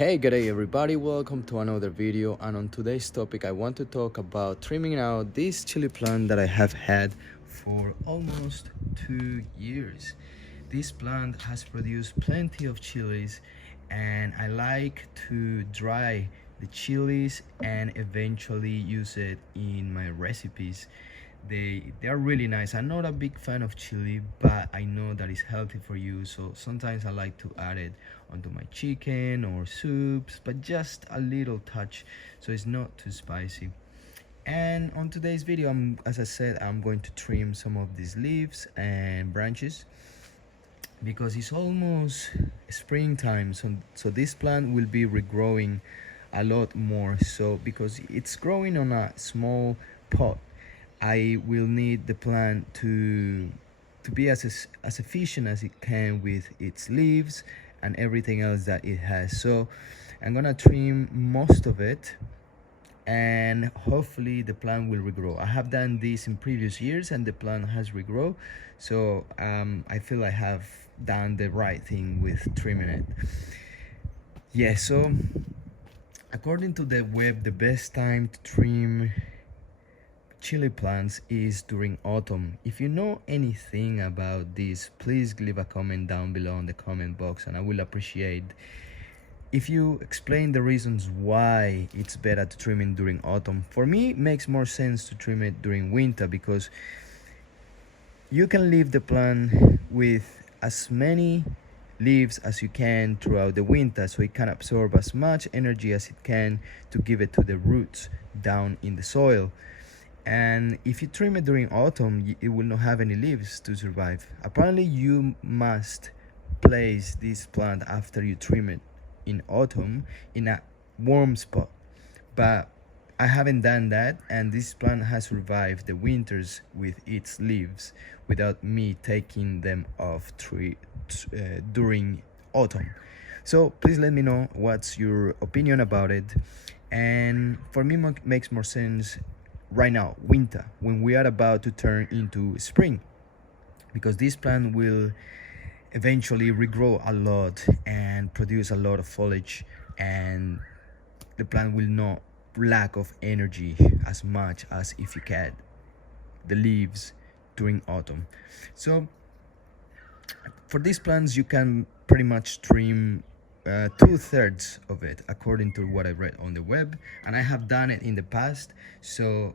Hey, good day everybody, welcome to another video. And on today's topic I want to talk about trimming out this chili plant that I have had for almost 2 years. This plant has produced plenty of chilies and I like to dry the chilies and eventually use it in my recipes. They are really nice. I'm not a big fan of chili, but I know that it's healthy for you, so sometimes I like to add it onto my chicken or soups, but just a little touch so it's not too spicy. And on today's video, as I said, I'm going to trim some of these leaves and branches because it's almost springtime, so this plant will be regrowing a lot more. So because it's growing on a small pot, I will need the plant to be as efficient as it can with its leaves and everything else that it has. So I'm gonna trim most of it and hopefully the plant will regrow. I have done this in previous years and the plant has regrown, so I feel I have done the right thing with trimming it. Yeah, so according to the web, the best time to trim chili plants is during autumn. If you know anything about this, please leave a comment down below in the comment box and I will appreciate if you explain the reasons why it's better to trim it during autumn. For me, it makes more sense to trim it during winter because you can leave the plant with as many leaves as you can throughout the winter, so it can absorb as much energy as it can to give it to the roots down in the soil. And if you trim it during autumn, it will not have any leaves to survive. Apparently you must place this plant after you trim it in autumn in a warm spot, but I haven't done that, and this plant has survived the winters with its leaves without me taking them off during autumn. So please let me know what's your opinion about it. And for me, makes more sense right now, winter, when we are about to turn into spring, because this plant will eventually regrow a lot and produce a lot of foliage, and the plant will not lack of energy as much as if you cut the leaves during autumn. So for these plants you can pretty much trim 2/3 of it according to what I read on the web, and I have done it in the past, so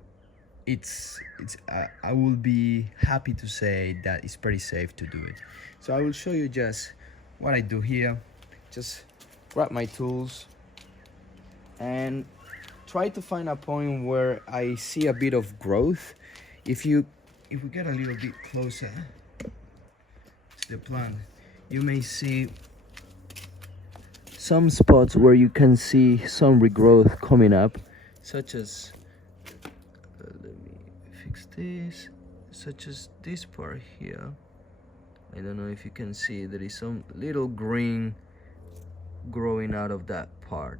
I will be happy to say that it's pretty safe to do it. So I will show you just what I do here. Just grab my tools and try to find a point where I see a bit of growth. If we get a little bit closer to the plant, you may see some spots where you can see some regrowth coming up, such as let me fix this, such as this part here. I don't know if you can see, there is some little green growing out of that part.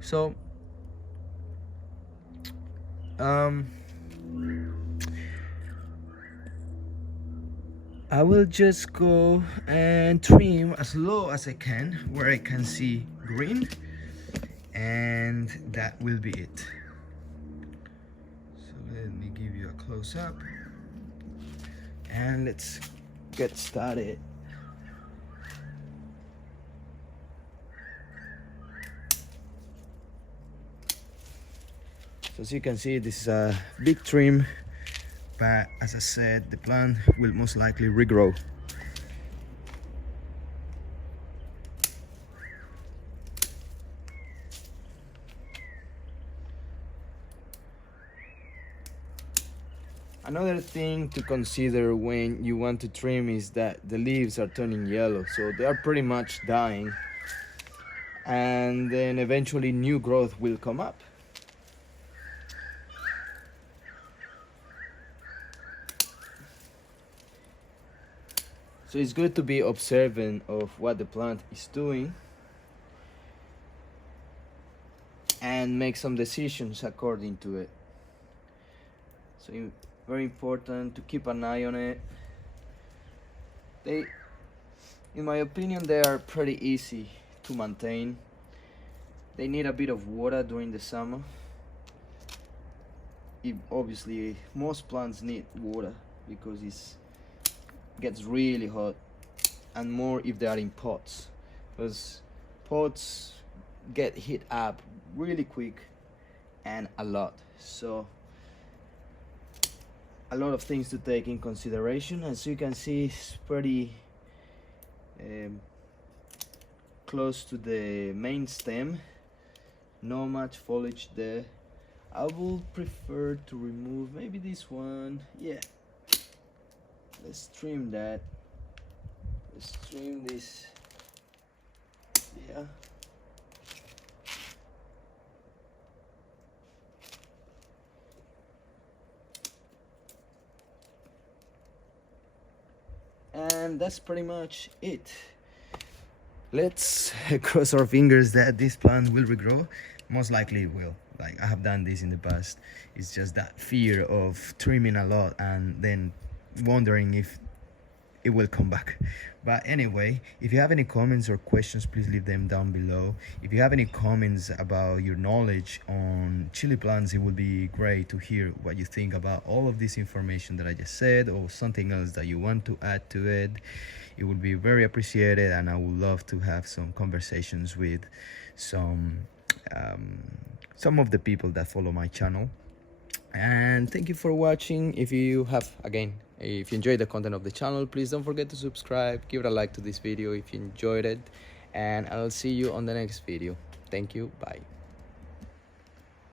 So I will just go and trim as low as I can where I can see green, and that will be it. So let me give you a close-up and let's get started. So as you can see, this is a big trim, but as I said, the plant will most likely regrow. Another thing to consider when you want to trim is that the leaves are turning yellow, so they are pretty much dying, and then eventually new growth will come up. So it's good to be observant of what the plant is doing and make some decisions according to it. So very important to keep an eye on it. In my opinion, they are pretty easy to maintain. They need a bit of water during the summer. Obviously most plants need water because it gets really hot, and more if they are in pots, because pots get heat up really quick and a lot. So a lot of things to take in consideration. As you can see, it's pretty close to the main stem, not much foliage there. I would prefer to remove maybe this one. Yeah, let's trim that. Let's trim this. Yeah, and that's pretty much it. Let's cross our fingers that this plant will regrow. Most likely it will. Like, I have done this in the past. It's just that fear of trimming a lot and then wondering if it will come back. But anyway, if you have any comments or questions, please leave them down below. If you have any comments about your knowledge on chili plants, it would be great to hear what you think about all of this information that I just said, or something else that you want to add to it. It would be very appreciated, and I would love to have some conversations with some of the people that follow my channel. And thank you for watching. If you enjoyed the content of the channel, please don't forget to subscribe, give it a like to this video if you enjoyed it, and I'll see you on the next video. Thank you. Bye.